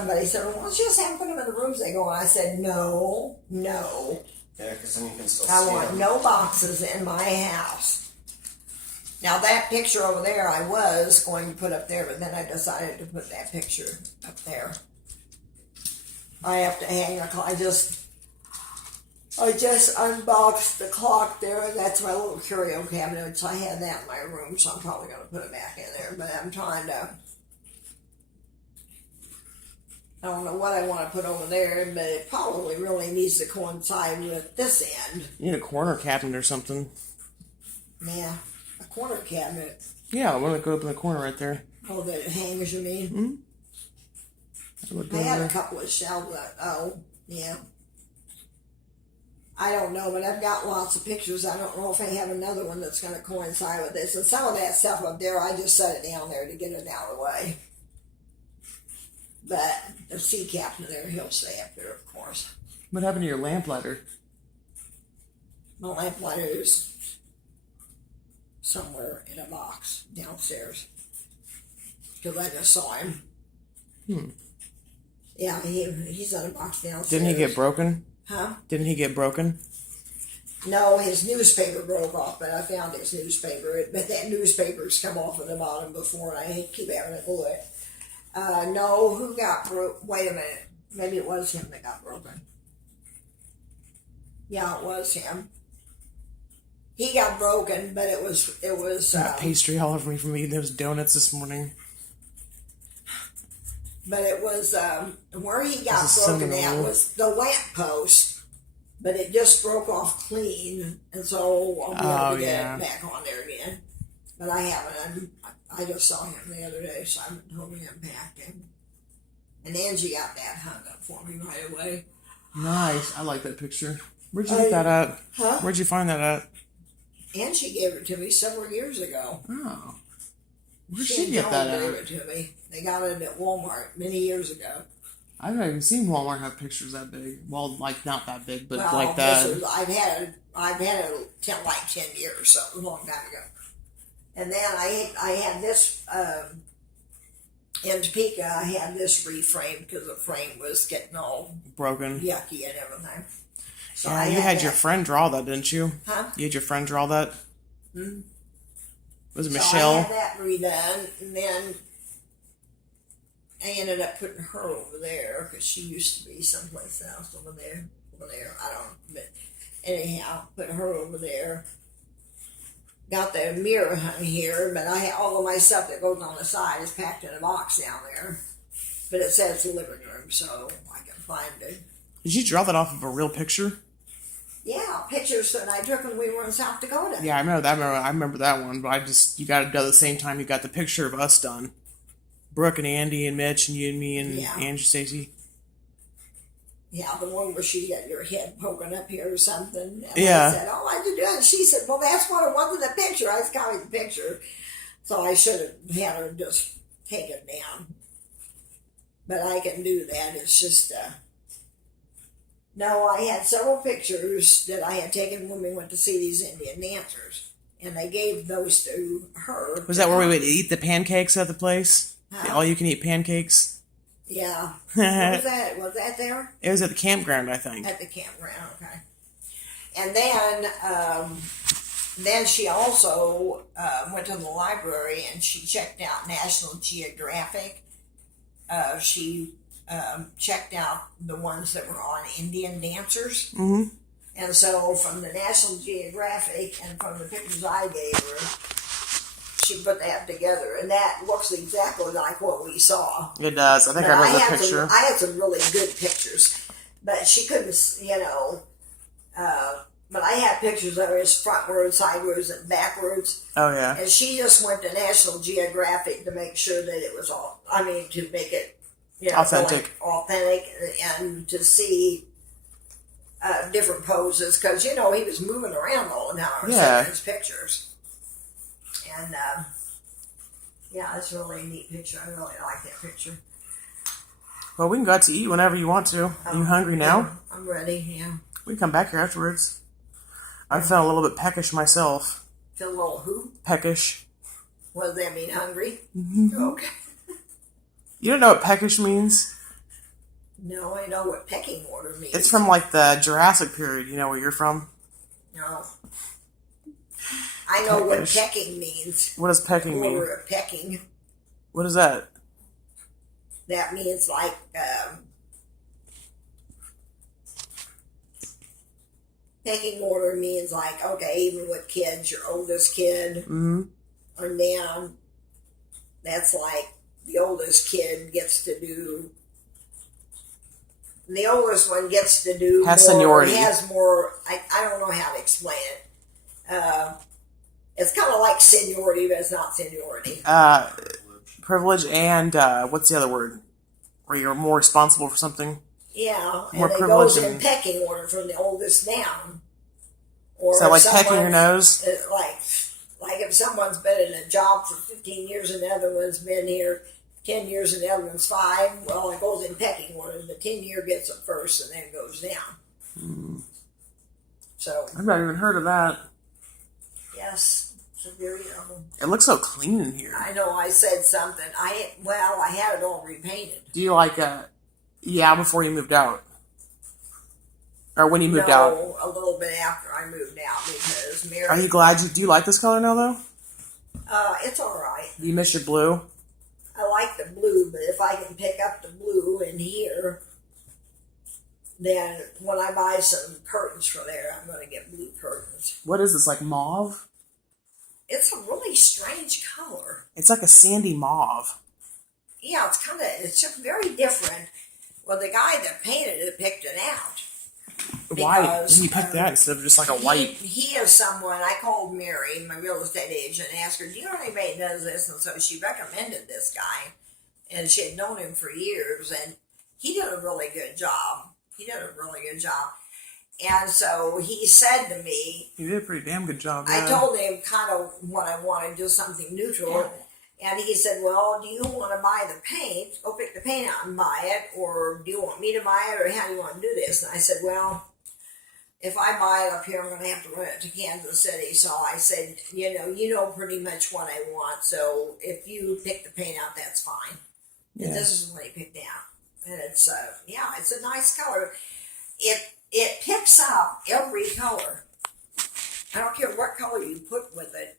Somebody said, well, why don't you just have them put them in the rooms they go in? I said, no. Yeah, because then you can still I see want them. no boxes in my house. Now that picture over there I was going to put up there, but then I decided to put that picture up there. I have to hang a clock. I just unboxed the clock there, and that's my little curio cabinet. So I had that in my room, so I'm probably going to put it back in there. But I'm trying to, I don't know what I want to put over there, but it probably really needs to coincide with this end. You need a corner cabinet or something. Yeah, a corner cabinet. Yeah, one that go up in the corner right there. Oh, that it hangs, you mean? Mm-hmm. I had a couple of shelves. Yeah. I don't know, but I've got lots of pictures. I don't know if I have another one that's going to coincide with this. And some of that stuff up there, I just set it down there to get it out of the way. But the sea captain there, he'll stay up there, of course. What happened to your lamplighter? My lamplighter is somewhere in a box downstairs. Because I just saw him. Yeah, he's in a box downstairs. Didn't he get broken? Huh? Didn't he get broken? No, his newspaper broke off, but I found his newspaper. But that newspaper's come off at the bottom before, and I keep having to glue it. No, who got broke? Wait a minute. Maybe it was him that got broken. Yeah, it was him. He got broken, but it was. Pastry all over me from eating those donuts this morning. But it was where he got This is broken at Seminole. was the lamp post, but it just broke off clean, and so I'll be able to get it back on there again. But I haven't. I just saw him the other day, so I'm hoping I'm packing. And Angie got that hung up for me right away. Nice. I like that picture. Where'd you get that at? Huh? Where'd you find that at? Angie gave it to me several years ago. Oh. Where'd She she and get Joan that gave at? it to me. They got it at Walmart many years ago. I've not even seen Walmart have pictures that big. Well, like not that big, but Well, like that. I've had it like 10 years, so it was a long time ago. And then I had this in Topeka. I had this reframed because the frame was getting all Broken. yucky and everything. So Yeah, I you had that. your friend draw that, didn't you? Huh? You had your friend draw that? Hmm? Was it So Michelle? I had that redone, and then I ended up putting her over there because she used to be someplace else over there. I don't know, but anyhow, put her over there. Got the mirror hung here, but I have all of my stuff that goes on the side is packed in a box down there. But it says living room, so I can find it. Did you draw that off of a real picture? Yeah, pictures that I took when we were in South Dakota. Yeah, I remember that. I remember that one, but you got it done at the same time. You got the picture of us done. Brooke and Andy and Mitch and you and me and Angie Stacy. Yeah, the one where she got your head poking up here or something. And Yeah. I said, oh, I did that. And she said, well, that's what I wanted the picture. I just copied the picture. So I should have had her just take it down. But I can do that. It's just, no, I had several pictures that I had taken when we went to see these Indian dancers. And they gave those to her. Was that where we would eat the pancakes at the place? Huh? All you can eat pancakes? Yeah. What was that? Was that there? It was at the campground, I think. At the campground, okay. And then she also went to the library and she checked out National Geographic. She checked out the ones that were on Indian dancers. Mm-hmm. And so from the National Geographic and from the pictures I gave her, she put that together. And that looks exactly like what we saw. It does. I think I remember the picture. I had some really good pictures, but she couldn't, but I had pictures of his frontwards, sideways, and backwards. Oh, yeah. And she just went to National Geographic to make sure that it was all, to make it, Authentic. Authentic, and to see different poses, because, he was moving around all the time. Yeah. His pictures. And, it's a really neat picture. I really like that picture. Well, we can go out to eat whenever you want to. Are you hungry now? I'm ready, yeah. We can come back here afterwards. I felt a little bit peckish myself. Feel a little who? Peckish. What does that mean, hungry? Mm-hmm. Okay. You don't know what peckish means? No, I know what pecking order means. It's from like the Jurassic period. You know where you're from? No. I know what Peckish. pecking means. What does pecking mean? Order of pecking. What is that? That means like pecking order means like, okay, even with kids, your oldest kid or down, that's like the oldest kid gets to do. The oldest one gets to do Has more, seniority. has more. I don't know how to explain it. It's kind of like seniority, but it's not seniority. Privilege and what's the other word? Where you're more responsible for something. Yeah, More and it privilege goes in and- pecking order from the oldest down. Or Is that like if pecking your someone's- nose? Like if someone's been in a job for 15 years and the other one's been here 10 years and the other one's 5, well, it goes in pecking order. The 10-year gets it first and then it goes down. So, I've not even heard of that. yes, so there you go. It looks so clean in here. I know I said something. I had it all repainted. Do you like before you moved out? Or when you moved out? No, a little bit after I moved out because Mary. Are you glad do you like this color now though? It's all right. Do you miss your blue? I like the blue, but if I can pick up the blue in here, then when I buy some curtains for there, I'm going to get blue curtains. What is this, like mauve? It's a really strange color. It's like a sandy mauve. Yeah, it's just very different. Well, the guy that painted it picked it out. Why Because, did you pick that instead of just like a white? He is someone, I called Mary, my real estate agent, and asked her, do you know anybody that does this? And so she recommended this guy, and she had known him for years, and he did a really good job. And so he said to me, You did a pretty damn good job. I told him kind of what I wanted, just something neutral. And he said, well, do you want to buy the paint? Go pick the paint out and buy it. Or do you want me to buy it? Or how do you want to do this? And I said, well, if I buy it up here, I'm going to have to run it to Kansas City. So I said, you know pretty much what I want. So if you pick the paint out, that's fine. Yeah. And this is what he picked out. And it's, it's a nice color. It picks up every color. I don't care what color you put with it.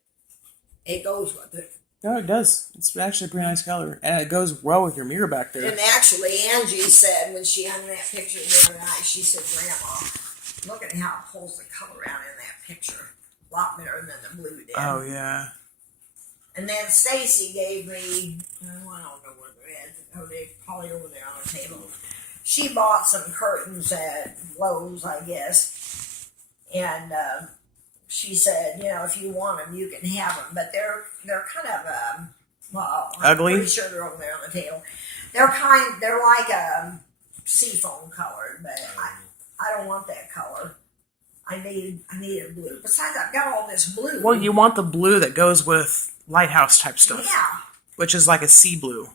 It goes with it. No, it does. It's actually a pretty nice color. And it goes well with your mirror back there. And actually, Angie said when she hung that picture the other night, she said, Grandma, look at how it pulls the color out in that picture. A lot better than the blue did. Oh, yeah. And then Stacy gave me, I don't know what it is. Oh, they're probably over there on the table. She bought some curtains at Lowe's, I guess. And she said, if you want them, you can have them. But they're kind of, Ugly? I'm pretty sure they're over there on the table. They're like a seafoam color, but I don't want that color. I need a blue. Besides, I've got all this blue. Well, you want the blue that goes with lighthouse type stuff. Yeah. Which is like a sea blue.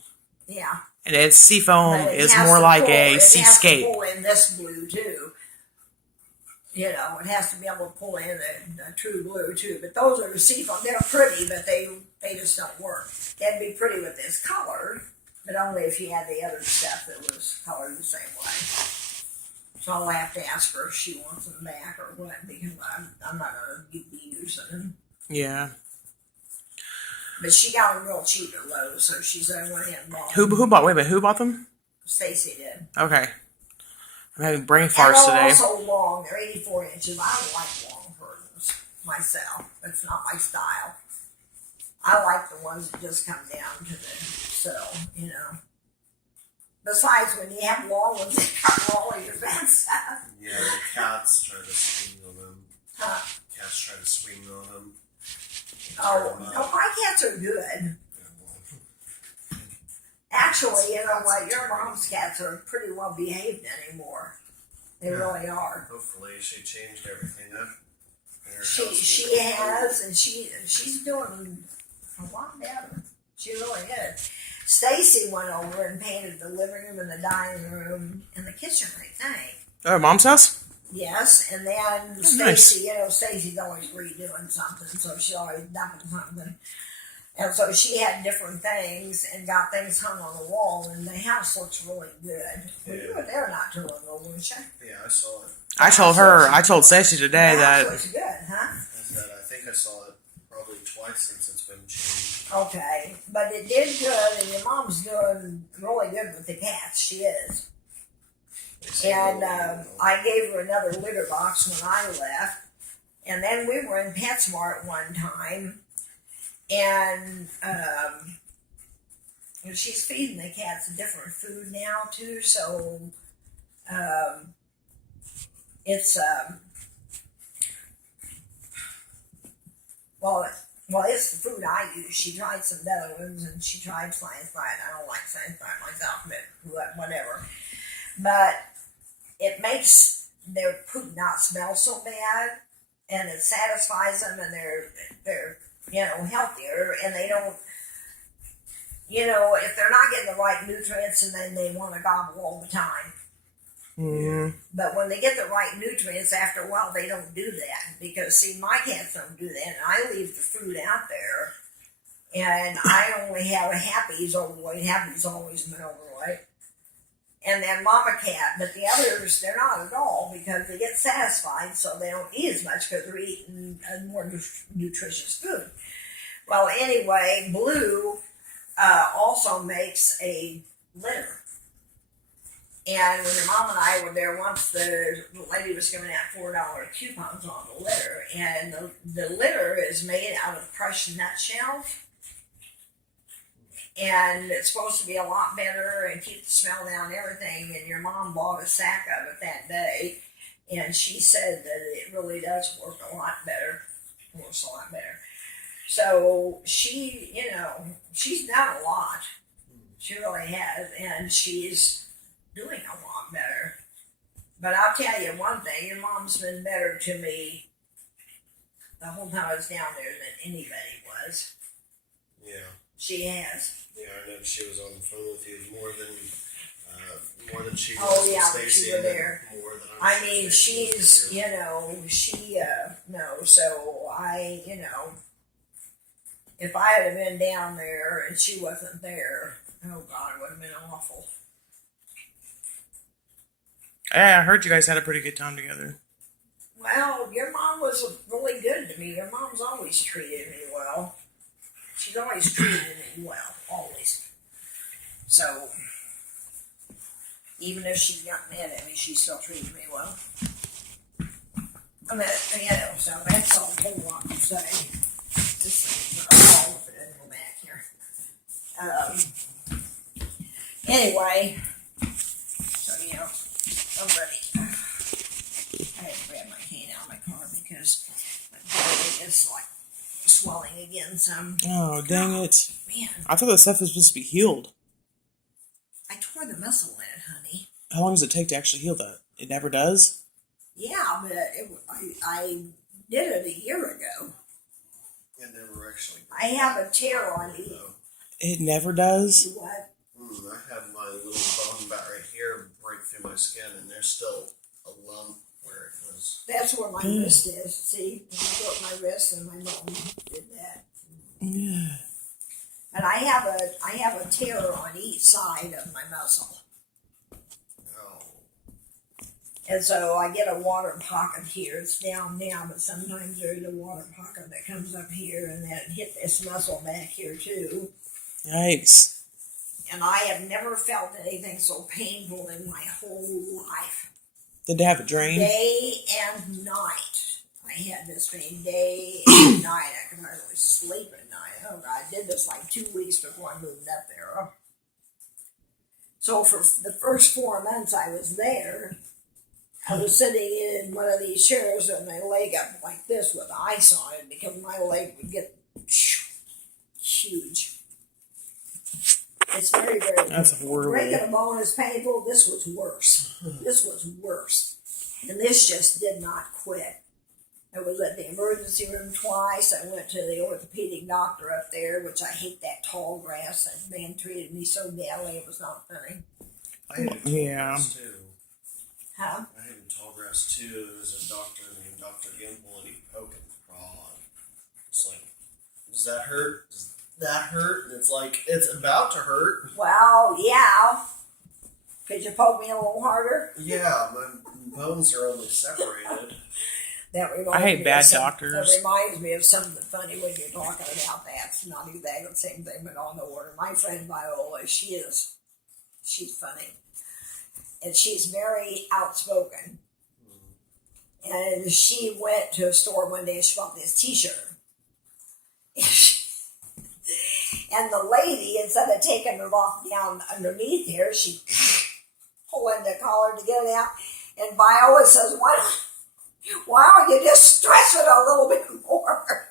Yeah. And it's seafoam But it is has more to like pull- a it has to seascape. pull in this blue too. It has to be able to pull in the true blue too. But those are the seafoam. They're pretty, but they just don't work. They'd be pretty with this color, but only if you had the other stuff that was colored the same way. So I'll have to ask her if she wants them back or what, because I'm not going to be using them. Yeah. But she got them real cheap at Lowe's, so she said I went ahead and bought Who them. bought? Wait a minute. Who bought them? Stacy did. Okay. I'm having brain And farts they're today. also long. They're 84 inches. I don't like long curtains myself. That's not my style. I like the ones that just come down to the sill, Besides, when you have long ones, they cover all of your bad stuff. Yeah, the cats try to swing on them. Huh? Cats try to swing on them. Oh, no, my cats are good. Actually, you know what? Your mom's cats are pretty well behaved anymore. They really are. Hopefully, she changed everything up. in her house. She has, and she's doing a lot better. She really is. Stacy went over and painted the living room and the dining room and the kitchen, I think. Oh, Mom's house? Yes, and then nice. Stacy, Stacy's always redoing something, so she's always dumping something. And so she had different things and got things hung on the wall, and the house looks really good. Well, you were there not too long ago, weren't you? Yeah, I saw it. I told Stacey today The house that looks good, huh? I think I saw it probably twice since it's been changed. Okay, but it did good, and your mom's doing really good with the cats. She is. They seem And really good, I gave her another litter box when I left. And then we were in PetSmart one time, and she's feeding the cats different food now too. So it's it's the food I use. She tried some other ones, and she tried Science Diet. I don't like Science Diet myself, but whatever. But it makes their poop not smell so bad, and it satisfies them, and they're healthier, and they don't, if they're not getting the right nutrients, and then they want to gobble all the time. But when they get the right nutrients, after a while they don't do that, because see, my cats don't do that, and I leave the food out there, and I only have a Happy's overweight. Happy's always been overweight. And then Mama Cat, but the others, they're not at all, because they get satisfied, so they don't eat as much because they're eating a more nutritious food. Well, anyway, Blue also makes a litter. And when your mom and I were there once, the lady was giving out $4 coupons on the litter, and the litter is made out of crushed nutshells. And it's supposed to be a lot better and keep the smell down and everything. And your mom bought a sack of it that day, and she said that it really does work a lot better. Works a lot better. So she, she's done a lot. She really has, and she's doing a lot better. But I'll tell you one thing: your mom's been better to me the whole time I was down there than anybody was. Yeah. She has. Yeah, I know she was on the phone with you more than she was Oh yeah, with when Stacey, you were and then there. more than I sure mean, Stacey was she's, here. so I, if I had been down there and she wasn't there, oh God, it would have been awful. yeah, I heard you guys had a pretty good time together. Well, your mom was really good to me. Your mom's always treated me well. She's always treated me well, always. So, even if she got mad at me, she still treated me well. I mean, so that's all a whole lot to say. Just all of it and go back here. Anyway, so I'm ready. I had to grab my cane out of my car because my belly is like swelling again some. Oh, dang it. Man, I thought that stuff was supposed to be healed. I tore the muscle in it, honey. How long does it take to actually heal that? It never does? Yeah, but I did it a year ago. It never actually. I have a tear on me. It never does? What? I have my little bone back right here break through my skin, and there's still a lump where it was. That's where my wrist is. See, I broke my wrist and my bone did that. Yeah. And I have a tear on each side of my muscle. Oh. And so I get a water pocket here. It's down now, but sometimes there's a water pocket that comes up here, and then it hit this muscle back here too. Yikes. And I have never felt anything so painful in my whole life. Did they have it drained? Day and night. I had this pain day and night. I could hardly sleep at night. Oh, God, I did this like 2 weeks before I moved up there. Oh. So for the first 4 months I was there, I was sitting in one of these chairs with my leg up like this with ice on it because my leg would get huge. It's very, very That's painful. horrible. Breaking a bone is painful. This was worse. This was worse. And this just did not quit. I was at the emergency room twice. I went to the orthopedic doctor up there, which I hate that tall grass. That man treated me so badly, it was not funny. I had Yeah. grass too. Huh? I had tall grass too. There was a doctor named Dr. Gimple, and he'd poke and prod. It's like, does that hurt? that hurt, and it's like it's about to hurt. Well, yeah. Could you poke me a little harder? Yeah, my bones are only separated. That reminds I hate me bad of doctors. That reminds me of something funny when you're talking about that. It's not exactly the same thing, but on the order. My friend Viola, she's funny. And she's very outspoken. And she went to a store one day and she bought this t-shirt. And the lady, instead of taking it off down underneath here, she pulling the collar to get it out. And Viola says, why don't you just stretch it a little bit more?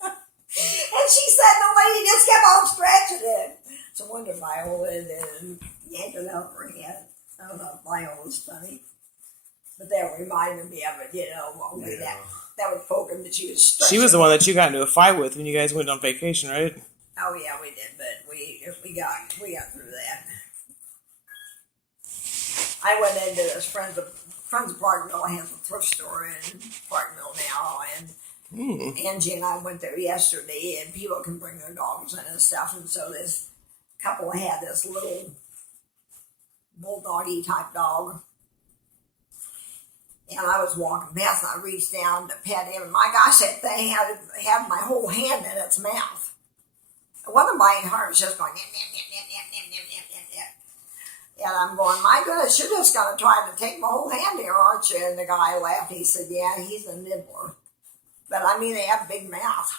And she said the lady just kept on stretching it. So I wonder if Viola then yanked it out of her head. I don't know if Viola's funny. But that reminded me of it, only that would poke him that she was stretching. She was the one that you got into a fight with when you guys went on vacation, right? Oh yeah, we did, but we got through that. I went into this friends of Parkville has a thrift store in Parkville now, and Angie and I went there yesterday, and people can bring their dogs in and stuff, and so this couple had this little bulldoggy type dog. And I was walking past, and I reached down to pet him, and my gosh, that thing had my whole hand in its mouth. It wasn't biting hard, it was just going, nip, nip, nip, nip, nip, nip, nip, nip, nip, nip. And I'm going, my goodness, you're just going to try to take my whole hand here, aren't you? And the guy laughed. He said, yeah, he's a nibbler. But I mean, they have big mouth.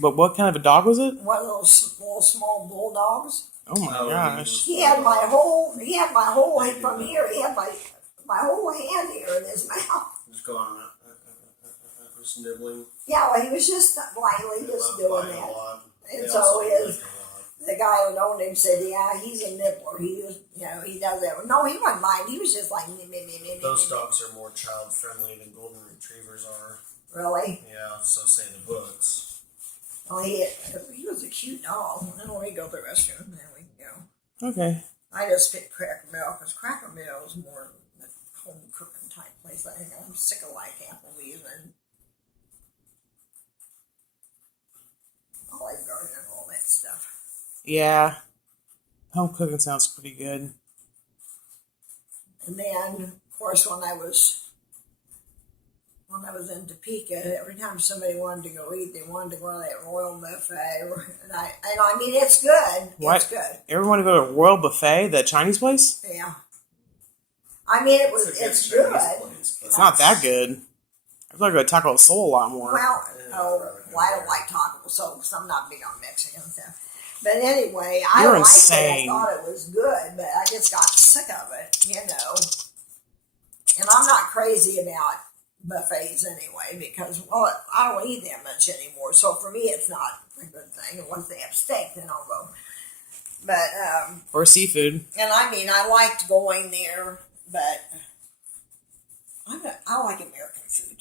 But what kind of a dog was it? One of those little small bulldogs. Oh my gosh. He had my whole from here. He had my whole hand here in his mouth. Just go on, just nibbling. Yeah, well, he was just lightly just doing that. And so the guy who owned him said, yeah, he's a nibbler. He was, he does that. No, he wasn't mine. He was just like, those dogs are more child friendly than golden retrievers are. Really? Yeah, so say the books. Well, he was a cute dog. And when we go to the restroom, then we can go. Okay. I just picked Cracker Barrel because Cracker Barrel is more a home cooking type place. I think I'm sick of like Applebee's and Olive Garden and all that stuff. Yeah. Home cooking sounds pretty good. And then, of course, when I was in Topeka, every time somebody wanted to go eat, they wanted to go to that Royal Buffet. And I mean, it's good. What? It's good. Everyone to go to Royal Buffet, the Chinese place? Yeah. I mean, it's good. It's not that good. I feel like I go to Taco Soul a lot more. Well, I don't like taco, so I'm not big on Mexican stuff. But anyway, I You're liked insane. it. I thought it was good, but I just got sick of it, And I'm not crazy about buffets anyway, because, I don't eat that much anymore. So for me, it's not a good thing. And once they have steak, then I'll go. But, Or seafood. and I mean, I liked going there, but I like American food.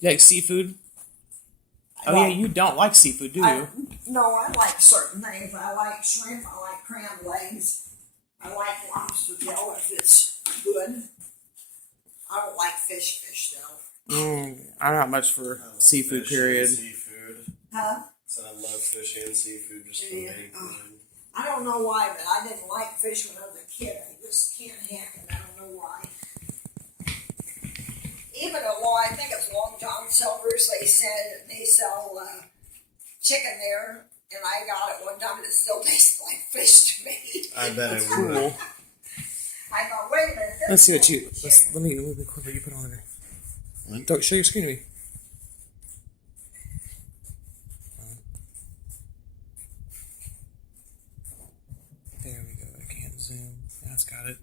You like seafood? Yeah, you don't like seafood, do you? No, I like certain things. I like shrimp. I like crab legs. I like lobster tail if it's good. I don't like fish though. I'm not much for seafood, period. Seafood. Huh? So I love fish and seafood, just for any food. I don't know why, but I didn't like fish when I was a kid. I just can't hack it. I don't know why. Even I think it's Long John Silver's, they sell chicken there, and I got it one time and it still tastes like fish to me. I bet it Cool. would. I thought, wait a minute. Let's see what let me quickly you put on there. Don't show your screen to me. There we go. I can't zoom. That's got it.